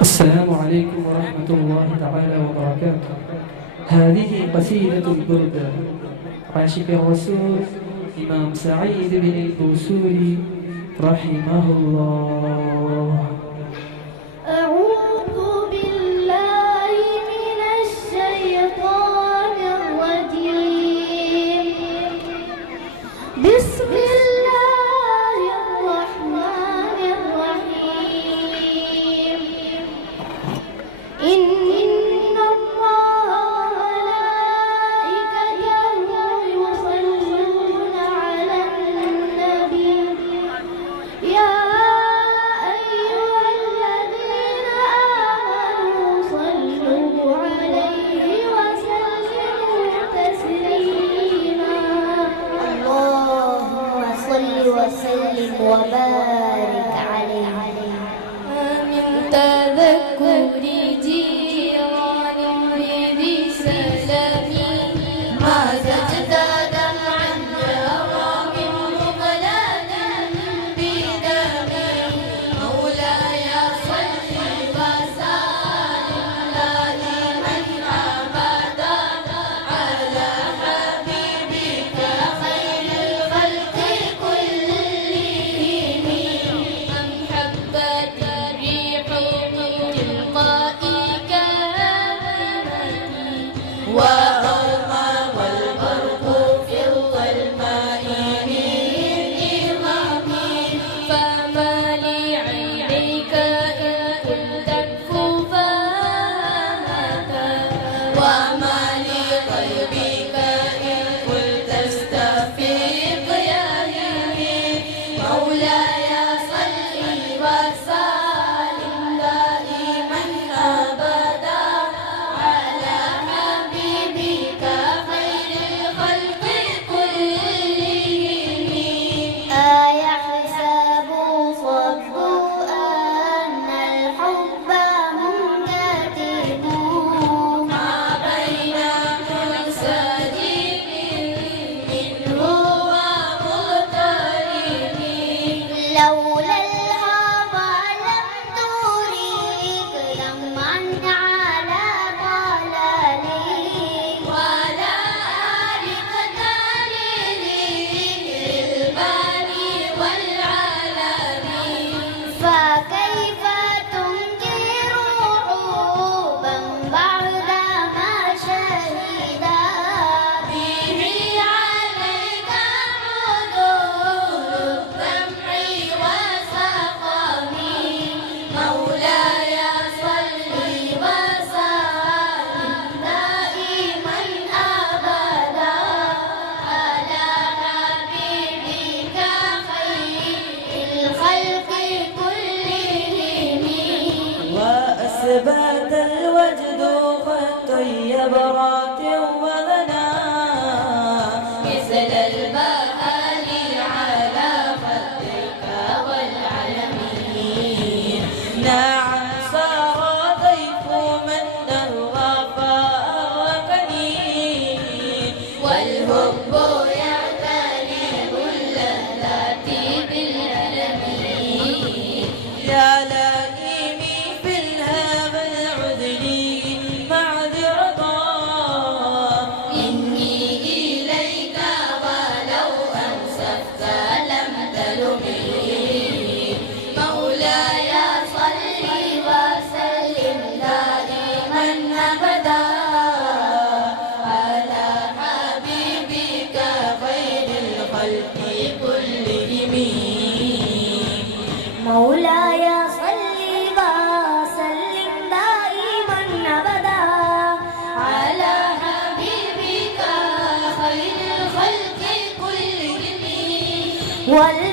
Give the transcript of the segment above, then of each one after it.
السلام عليكم ورحمة الله تعالى وبركاته. هذه قصيدة البردة عاشق الرسول إمام سعيد بن البوسوري رحمه الله. Voilà.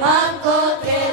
Mango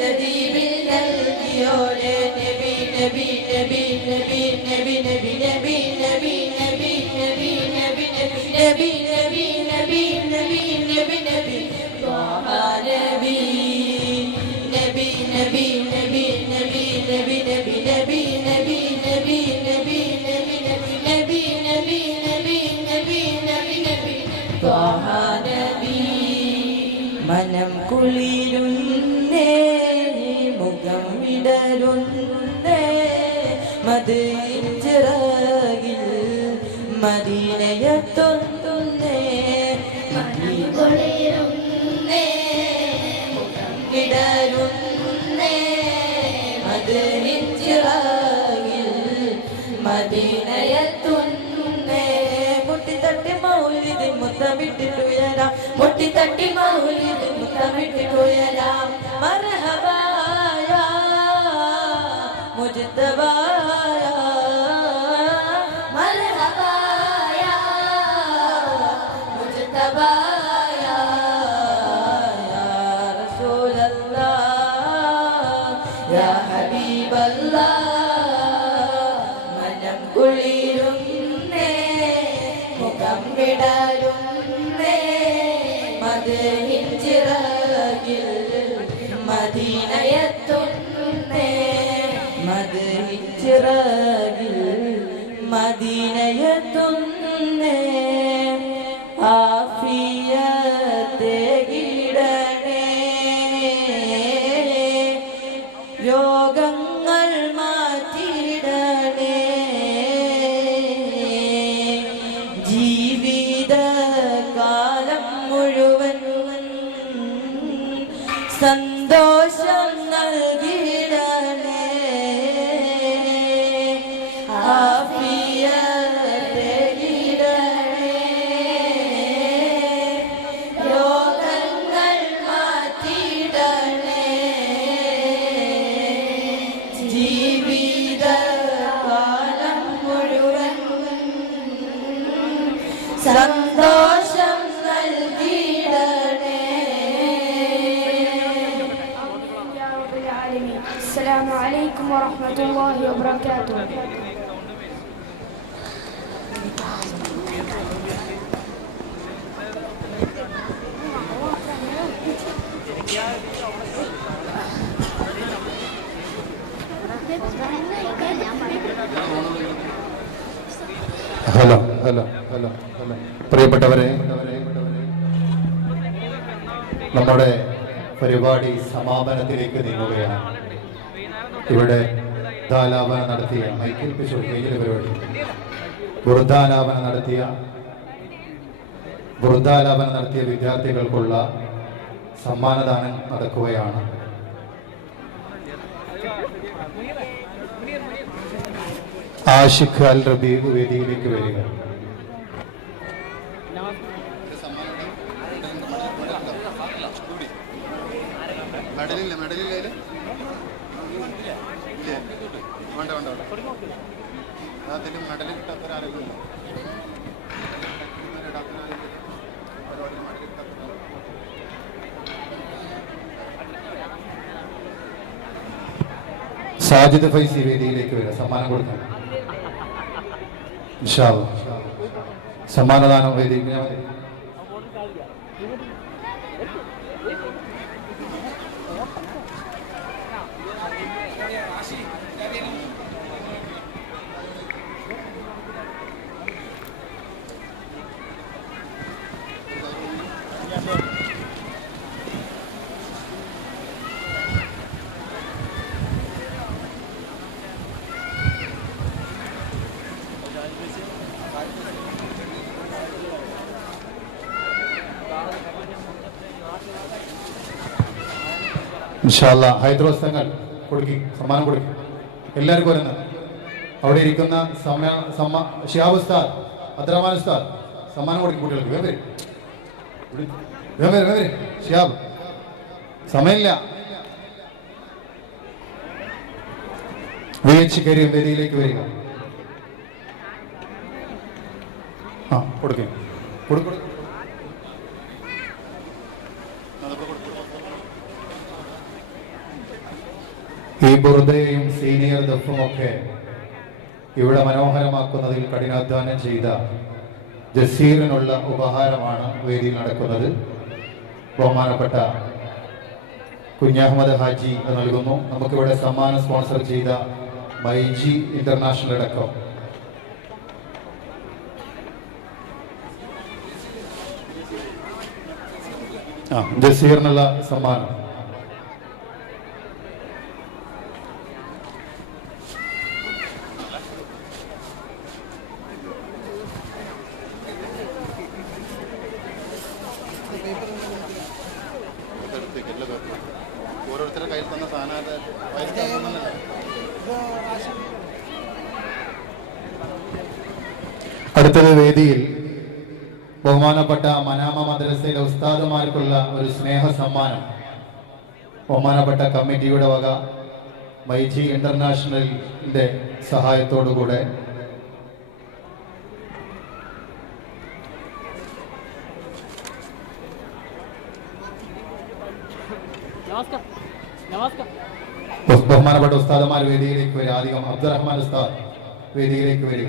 നബി നബി നബി നബി നബി നബി നബി ചിറകിൽ മദീനയത്തുന്നേ. മുട്ടിത്തട്ടി മൗലിതി മുത്തമിട്ടിട്ടുയരാം. മുട്ടിത്തട്ടി മൗലിതി മുത്തമിട്ടിട്ടുയരാം. മർഹബായ മുജിത്തബായ ചിറകിൽ മദീനയെത്തുന്നേ. ചിറകിൽ മദീനയെത്തുന്നേ ഹലോ. ഹലോ ഹലോ പ്രിയപ്പെട്ടവരെ നമ്മുടെ പരിപാടി സമാപനത്തിലേക്ക് നീങ്ങുകയാണ്. ഇവിടെ വൃദ്ധാലാപനം നടത്തിയ മൈക്കിൾ കഴിഞ്ഞ പരിപാടി. വൃദ്ധാലാപനം നടത്തിയ വൃദ്ധാലാപനം നടത്തിയ വിദ്യാർത്ഥികൾക്കുള്ള സമ്മാനദാനം നടക്കുകയാണ്. ആഷിഖ് അൽ റബീബ് വേദിയിലേക്ക് വരിക? സാജിദ് ഫൈസി വേദിയിലേക്ക് വരിക. സമ്മാനം കൊടുക്കണം അല്ലാ. സമ്മാനദാനം വേദിക്ക് ഇൻഷാല്ല ഹൈദ്രോസ് തങ്ങൾ കൊടുക്കി സമ്മാനം കൊടുക്കി. എല്ലാവർക്കും വരുന്ന അവിടെ ഇരിക്കുന്ന സമയ സമ്മ ഷിയാബ് ഉസ്താദ് ഉസ്താദ് സമ്മാനം കൊടുക്കും കുട്ടികൾക്ക്. വേഗം വരും. വേഗം വരും വേഗം വരും. ഷിയാബ് സമയമില്ല. വി എച്ച് കരീം വേദിയിലേക്ക് വരിക. ആ കൊടുക്കേ കൊടുക്കും. ഈ ബുറുദയും സീനിയർ ഒക്കെ ഇവിടെ മനോഹരമാക്കുന്നതിൽ കഠിനാധ്വാനം ചെയ്ത ജസീറിനുള്ള ഉപഹാരമാണ് വേദിയിൽ നടക്കുന്നത്. ബഹുമാനപ്പെട്ട കുഞ്ഞഹമ്മദ് ഹാജി നൽകുന്നു. നമുക്കിവിടെ സമ്മാനം സ്പോൺസർ ചെയ്ത മൈജി ഇന്റർനാഷണൽ അടക്കം. ആ ജസീറിനുള്ള സമ്മാനം. സാധനം അടുത്തത് വേദിയിൽ ബഹുമാനപ്പെട്ട മനാമ മദ്രസയിലെ ഉസ്താദുമാർക്കുള്ള ഒരു സ്നേഹ സമ്മാനം ബഹുമാനപ്പെട്ട കമ്മിറ്റിയുടെ വക മൈജി ഇന്റർനാഷണലിന്റെ സഹായത്തോടുകൂടെ ബഹുമാനപ്പെട്ട ഉസ്താദന്മാർ വേദിയിലേക്ക് വരിക. അധികം അബ്ദുറഹ്മാൻ ഉസ്താദ് വേദിയിലേക്ക് വരിക.